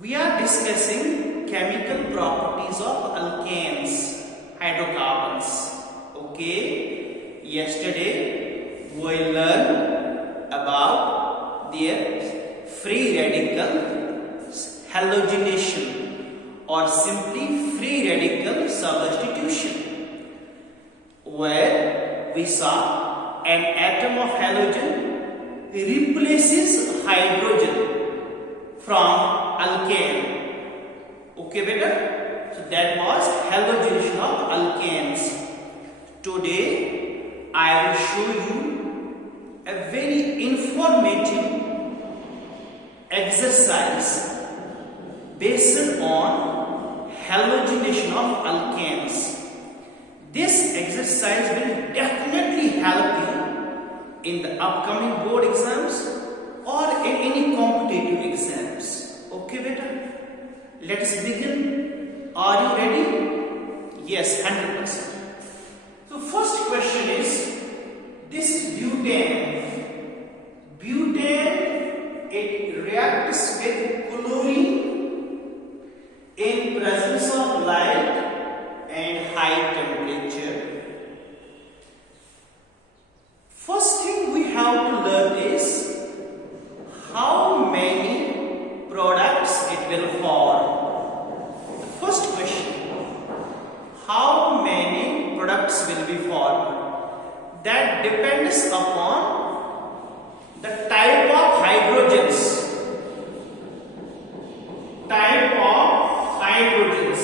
We are discussing chemical properties of alkanes, hydrocarbons. Okay, yesterday we learned about their free radical halogenation or simply free radical substitution, where we saw an atom of halogen replaces hydrogen from alkane. Okay, better? So that was halogenation of alkanes. Today I will show you a very informative exercise based on halogenation of alkanes. This exercise will definitely help you in the upcoming board exams or in any competitive exams. Okay, beta? Let us begin. Are you ready? Yes, 100%. So first question is, this is butane. Butane, it reacts with chlorine in presence of light and high temperature. First thing we have to learn is how many products it will form. The first question, how many products will be formed? That depends upon the type of hydrogens. Type of hydrogens.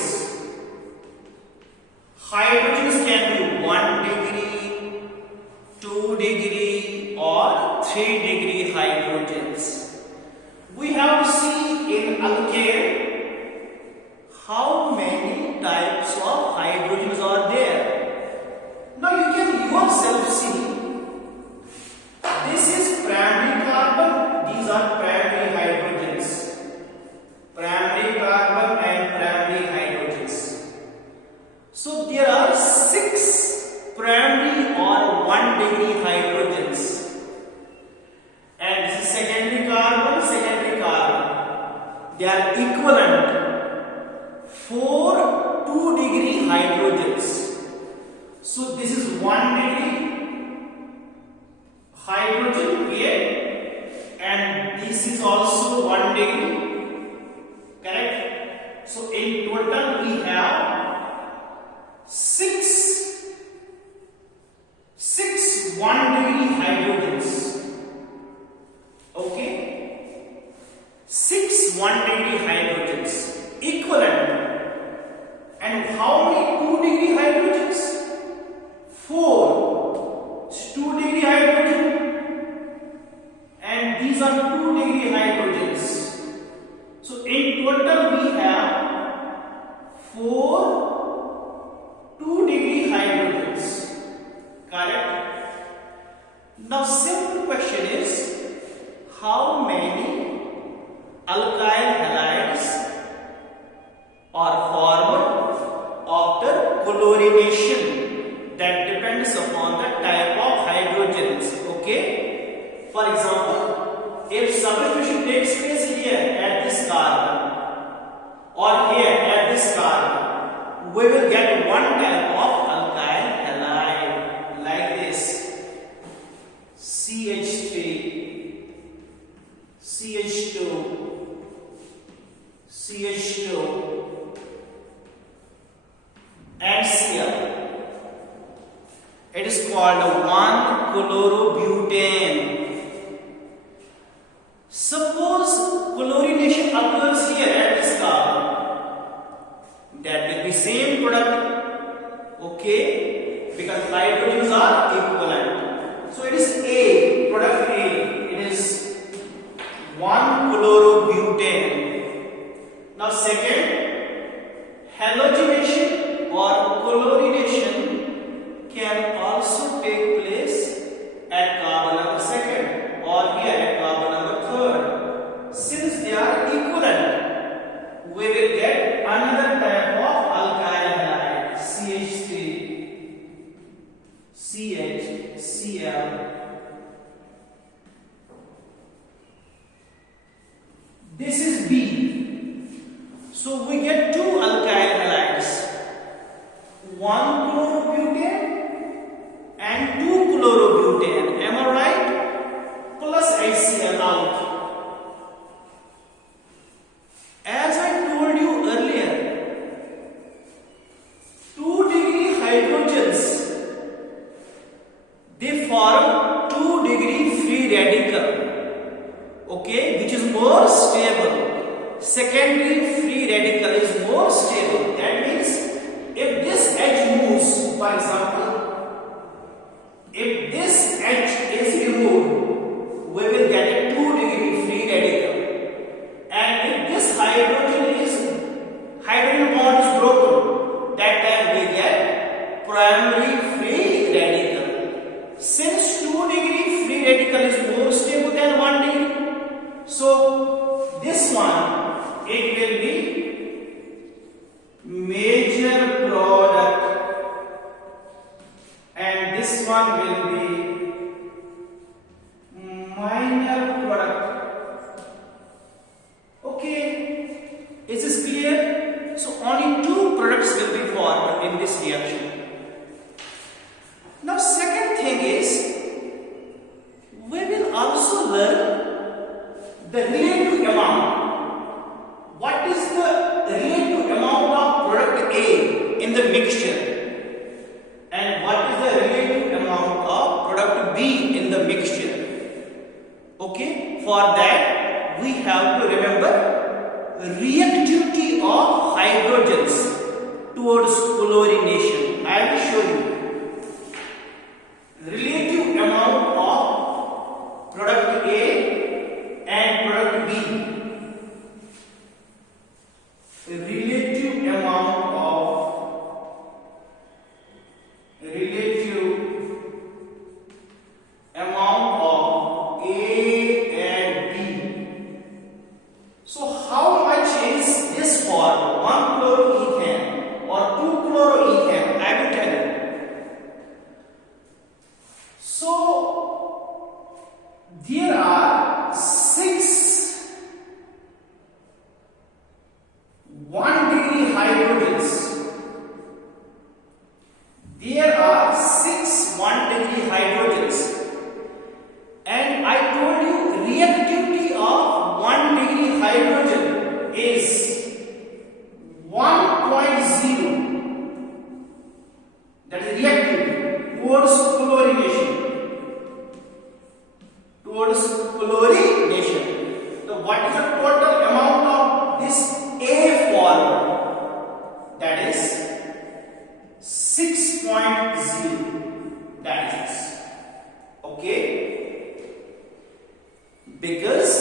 Hydrogens can be 1 degree, 2 degree or 3 degree hydrogens. We have to see in alkane how many types of hydrogens are there. Now you can yourself see, this is primary carbon, these are primary hydrogens. Primary carbon and primary hydrogens. So there are 6 primary or 1 degree hydrogens. And this is secondary carbon, secondary carbon. They are equivalent. 4 2 degree hydrogens. So this is 1 degree hydrogen here, and this is also 1 degree. Correct? So in total we have 6 1 degree hydrogens. Okay, 6 1 degree hydrogens equivalent. And how many 2 degree hydrogens? 4. 2 degree hydrogen, and these are 2 degree hydrogens. So in total we have 4 2 degree hydrogens. Correct? Now simple question is, how many alkyl halides are formed after chlorination? That depends upon the type of hydrogens. Okay? For example, if substitution takes place here at this carbon or here at this carbon, we will get one type of alkyl halide like this: CH3, CH2, CH2, and Cl. It is called 1-chlorobutane. Suppose chlorination occurs here at this carbon, that will be same product. Okay, because hydrogens are equivalent. So it is A, product A. It is 1-chlorobutane. Now second, halogenation or chlorination can also take place at carbon number 2nd or here at carbon number 3rd. Since they are equivalent, we will get another type of alkyl halide, CH3, CH, Cl. This is B. So we get two alkyl halides, one chlorobutane and two chlorobutane. Am I right? Plus HCl out. As I told you earlier, 2-degree hydrogens, they form 2-degree free radical, okay, which is more stable. Secondary free radical is more stable. That means if this H moves, for example, if this H is removed, we will get a 2-degree free radical. And if this hydrogen bond is broken, that time we get primary free radical. Since 2-degree free radical is more stable than 1 degree, so this one, it will be major product and this one will be minor product. Okay, is this clear? So only two products will be formed in this reaction. Now second thing is, we will also learn the relative amount. What is the relative amount of product A in the mixture and what is the relative amount of product B in the mixture? Okay, for that we have to remember reactivity of hydrogens towards chlorination. I will show you relative amount of product A and product B. Relative amount of A and B. So how much is this for? 1 chloroethane or 2 chloroethane? I will tell you. So there are 6 1-degree hydrogens. There are 6 1-degree hydrogens, and I told you reactivity of 1-degree hydrogen is 1.0. That is reactivity towards chlorination. So what is the total amount of this A form? That is 6.0. That is this. Okay? Because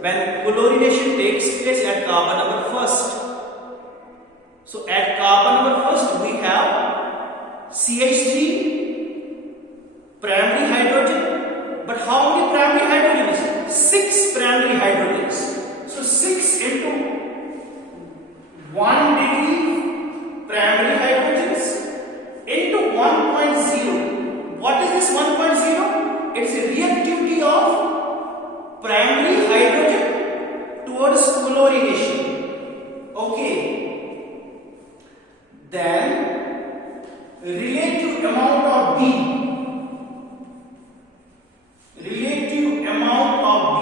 when chlorination takes place at carbon number first, so at carbon number first we have CH3 primary hydrogen. But how many primary hydrogens? 6 primary hydrogens. So 6 into 1 degree primary hydrogens into 1.0. What is this 1.0? It's a reactivity of primary hydrogen towards chlorination. Okay. Then relative amount of B. Relative amount of B.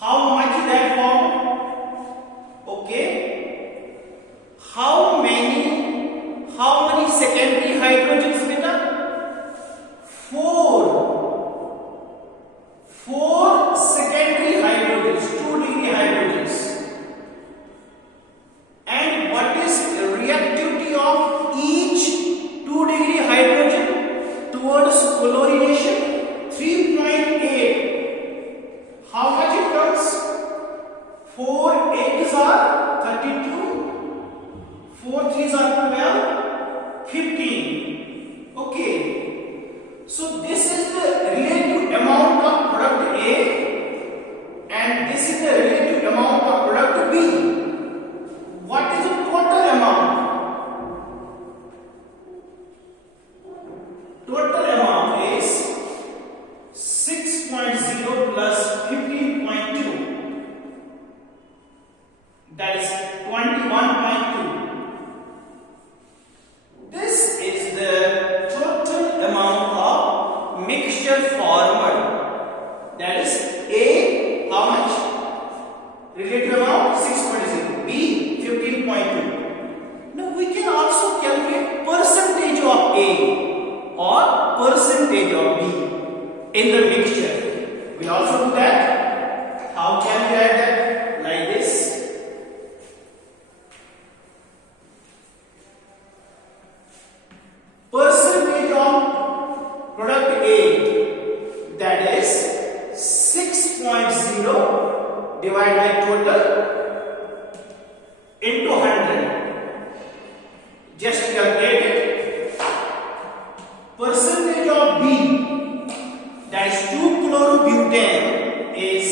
How much is that form? Okay. How many secondary hydrogens beta? 4. 4 secondary hydrogens, 2-degree hydrogens. And what is the reactivity of each 2-degree hydrogen towards chlorination? 3.8. How much it comes? 4 8s are 32, 4 3s are 12, 15. Okay. So this is the relative amount of product A and this is the relative amount of product B. What is the total amount? Total amount is 6.0 plus 15.2. by total into 100. Just calculate it. Percentage of B, that is 2-chlorobutane, is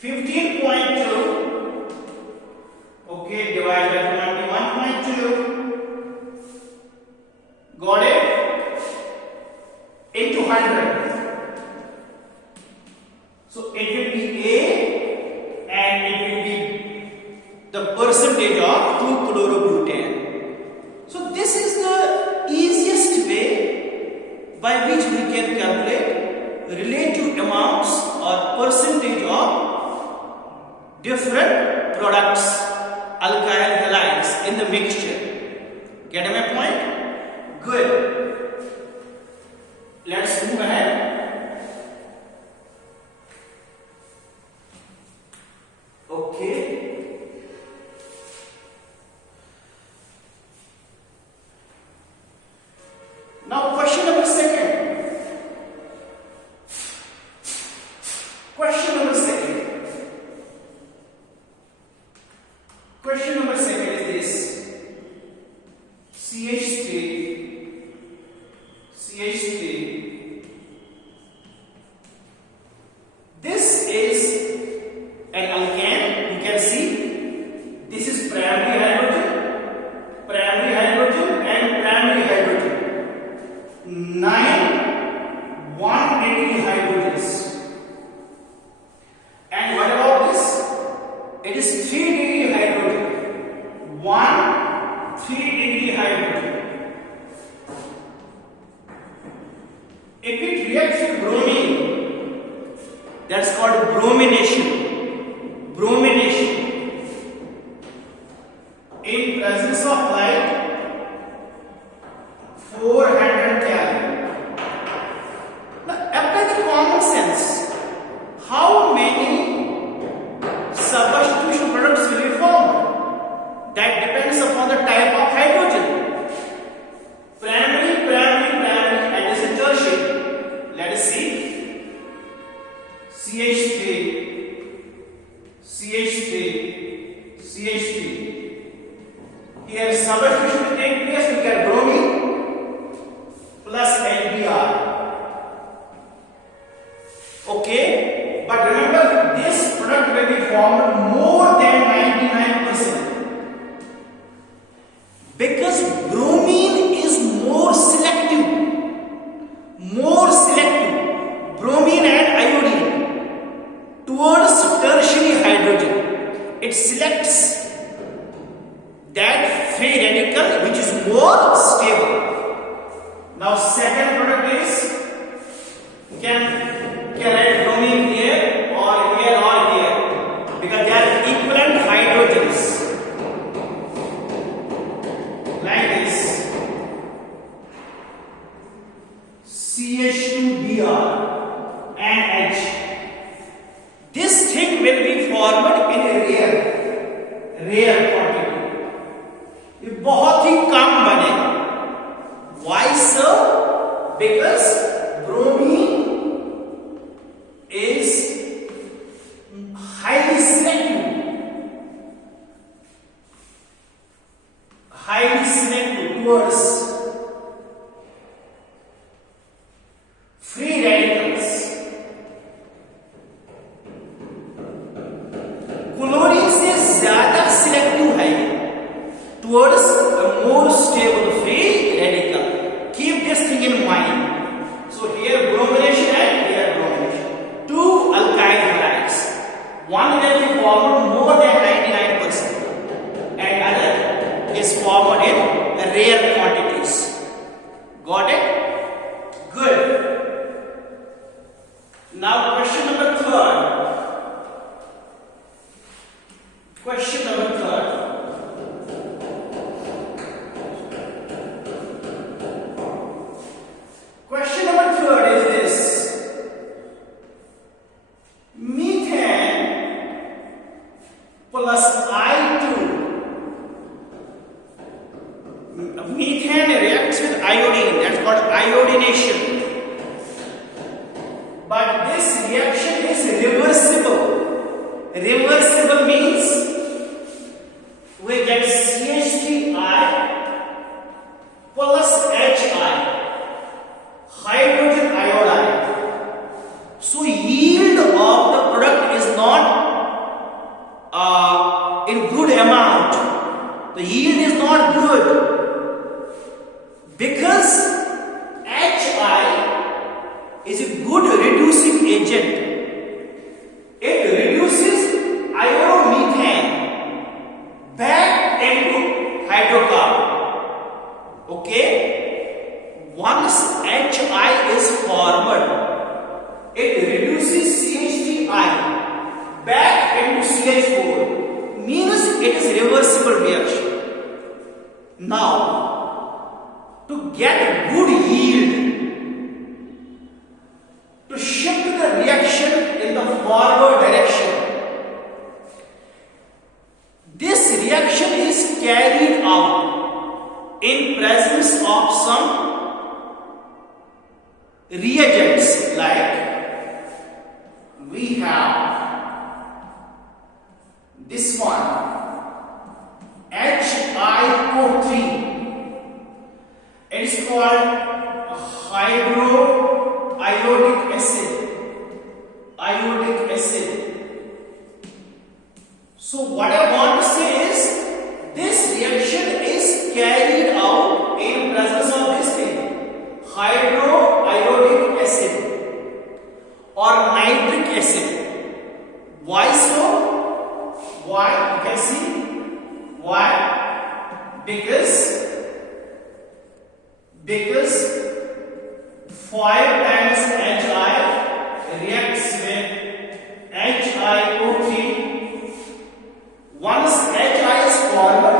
15.2. Okay, divided by 21.2. Got it? Into 100. So it will be A, and it will be the percentage of 2-chlorobutane. So this is the easiest way by which we can calculate relative amounts or percentage of different products, alkyl halides in the mixture. Get my point? Good. Let's move ahead. Okay. Now question number second. Question number second. Question number second is this. CH3. This is an alkane. You can see this is primary hydrogen and primary hydrogen. 9 1-degree hydrogens. And what about this? It is 3-degree hydrogen. 1 3-degree hydrogen. If it reacts with bromine, that's called bromination. In presence of light, 400 Kelvin. Now, apply the common sense. How many substitution products will be formed? That depends upon the type of hydrogen. Primary, and this is tertiary. Let us see. CH3. Here substitution will take place. We get bromine plus LBr. Okay, but remember this product will be formed more than 99% because bromine is more selective. Bromine and iodine towards tertiary hydrogen. It selects that free radical which is more stable. Now second product is, can write bromine here or here because they are equivalent hydrogens. Like this. CH2Br and H. This thing will be formed in a rare quantity. ये बहुत ही कम बनेगा. Why so? Because bromine is highly selective towards free radicals. Chlorine से ज्यादा selective है towards a more stable free radical. Keep this thing in mind. So here bromination and here bromination. 2 alkyl halides. One will be formed more than 99% and other is formed in rare quantities. Got it? Good. Now question number third. Question number third. Question number third is this. Methane plus I2. Methane reacts with iodine. That's called iodination. But this reaction is reversible. Reversible means we get CH3I plus HI, hydrogen iodide. So yield of the product is not in good amount. The yield is not good because HI is a good reducing agent. It reduces iodomethane back into hydrocarbon. Okay? Once HI is formed, it reduces CH3I back into CH4. Means it is reversible reaction. Now, to get good yield, to shift the reaction in the forward direction, this reaction is carried out in presence of some reagents, like we have this one, HiO3. It is called hydroiodic acid. Iodic acid. So what I want to say is, this reaction is carried out in presence of this thing, hydroiodic acid or nitric acid. Why so? Why? You can see why? Because 5 times HI reacts with HiO3. Once HI is formed,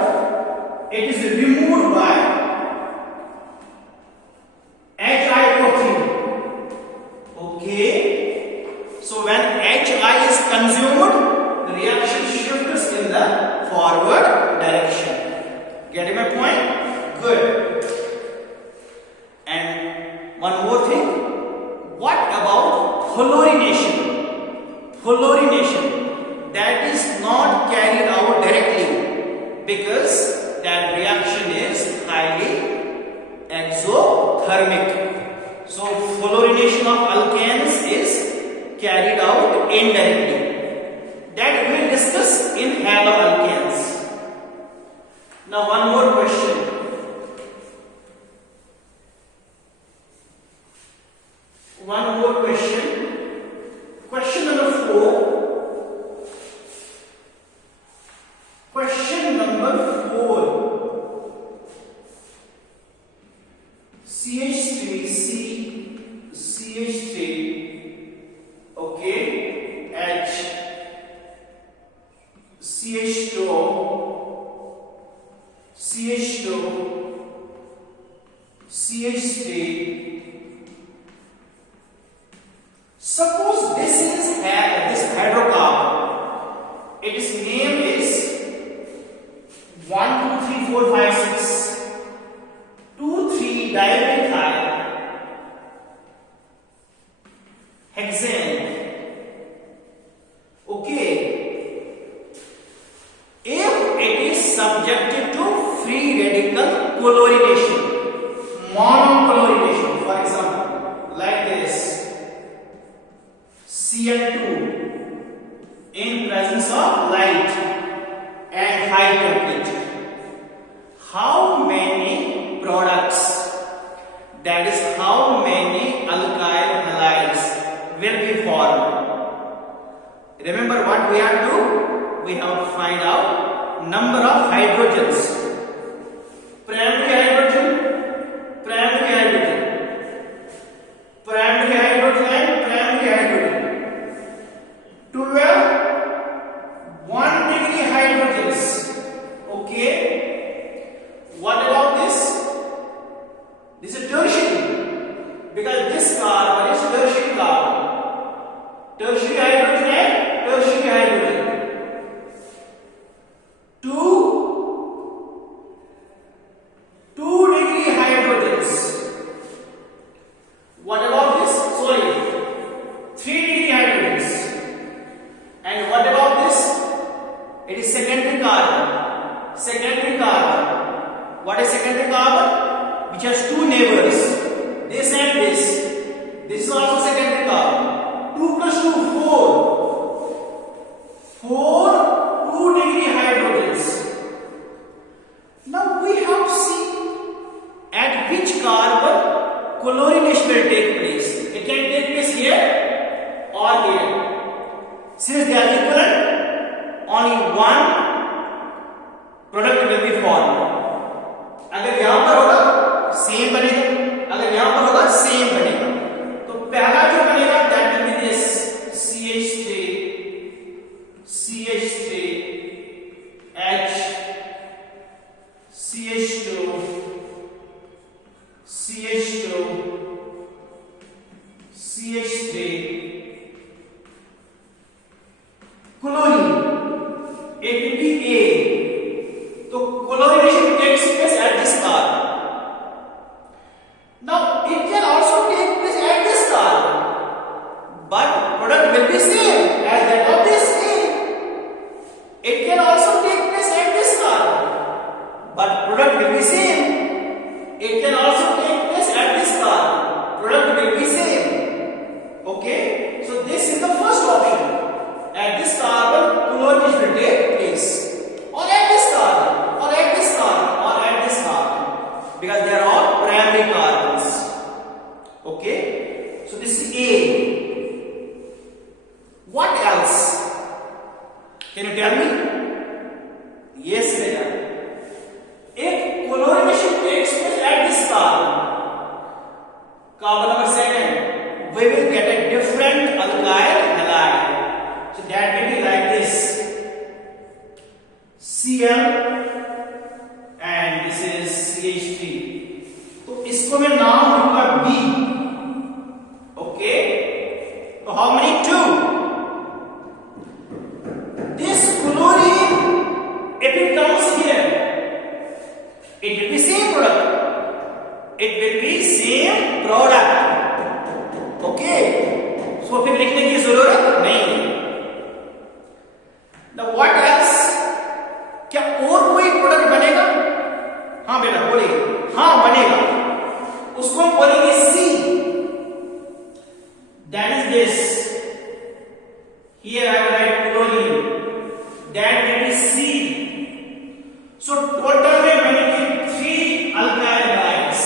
it is removed by HiO3. Okay? So when HI is consumed, the reaction shifts in the forward direction. Getting my point? Good. And one more thing. What about fluorination? Fluorination, that is not carried out directly because that reaction is highly exothermic. So fluorination of alkanes is carried out indirectly. That we will discuss in haloalkanes. Now one more question. One more question. Question number 4. Question number 4. CH3C CH3, okay, H CH2 CH2 CH3. Suppose this is this hydrocarbon. Its name is 1 2 3 4 5 6 2 3 dimethyl hexane. Okay, if it is subjected to free radical chlorination, monochlorination, for example, like this, Cl2 in presence of light and high temperature, how many products, that is how many alkyl halides will be formed? Remember what we have to do? We have to find out number of hydrogens. Primary hydrogen, primary hydrogen, primary hydrogen and primary hydrogen. 12 1 degree hydrogens. Okay. What about this? This is tertiary, because this carbon is tertiary carbon. Tertiary hydrogen and tertiary hydrogen. 2 It is secondary carbon. Secondary carbon. What is secondary carbon? Which has two neighbors. This and this. This is also secondary carbon. 2 plus 2, 4. 4 2-degree hydrogens. Now we have to see at which carbon chlorination will take place. It can take place here or here. Since they are equivalent, only one product will be formed. अगर यहाँ पर होगा same बनेगा, अगर यहाँ पर होगा same बनेगा. तो पहला जो बनेगा that will be this CH3 H CH2 CH3 chlorine. It will be A. So chlorination takes place at this carbon. Now it can also take place at this carbon, but product will be same as that of this A. It can also take place at this carbon, but product will be same. It can also take place at this carbon. Product will be same. Okay? So this is the first option. At this carbon, chlorination will take place. Or at this carbon, or at this carbon, or at this carbon. Because they are all primary carbons. Okay? So this is A. What else? Can you tell me? Yes, Raya. If chlorination takes place at this carbon, carbon number 7, we will get a different alkyl halide. So that will be like this: Cl and this is CH3. तो इसको मैं नाम दूंगा B. Okay? So how many? 2. This chlorine, if it comes here, it will be same product. It will be same product. Okay? So फिर लिखने की जरूरत नहीं है. Now what else? क्या और कोई प्रोडक्ट बनेगा? हाँ बेटा बोलिए. हाँ बनेगा. उसको हम बोलेंगे C. That is this. Here I will write chlorine. That will be C. So total में बनेगी 3 alkyl halides.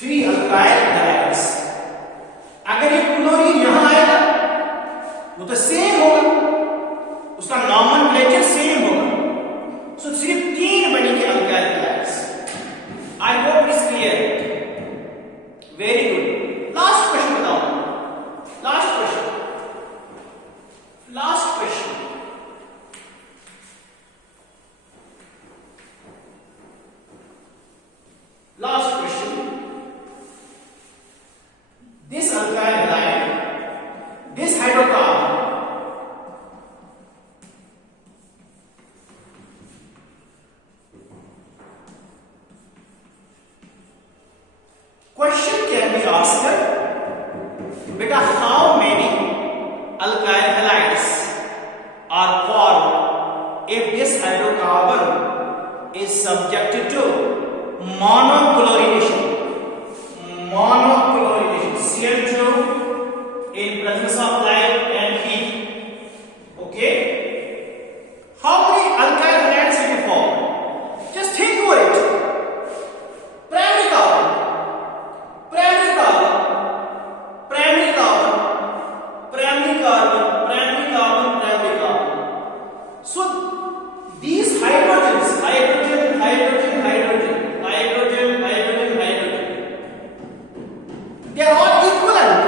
3 alkyl halides. अगर ये क्लोरीन यहां आएगा वो तो सेम होगा, उसका नॉमेनक्लेचर सेम होगा. सो सिर्फ 3 बनेंगे alkyl halides. I hope it's clear. Very good. Last question बताओ. Last question. This alkyl halide, this hydrocarbon, question can be asked, beta, how many alkyl halides are formed if this hydrocarbon is subjected to monochlorination? Cl2 in presence of light and heat. Okay? How many alkyl halides will be formed? Just think over it. Primary carbon, primary carbon, primary carbon, primary carbon, primary carbon, primary carbon. So these hydrogens, hydrogen, hydrogen, hydrogen, hydrogen, hydrogen, hydrogen, they are all equivalent.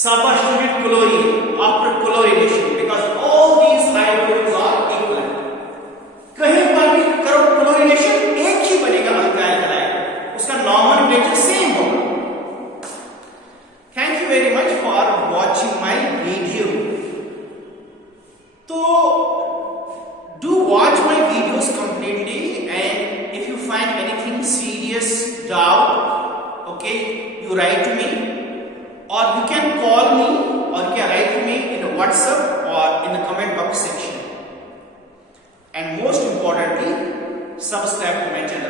substituted chlorine after chlorination because all these hydrocarbons are equivalent. कहीं पर भी करो chlorination एक ही बनेगा alkyl halide, उसका nomenclature same होगा. Thank you very much for watching my video. So do watch my videos completely, and if you find anything serious doubt, okay, you write to me, or you can call me, or you can write to me in a WhatsApp or in the comment box section. And most importantly, subscribe to my channel.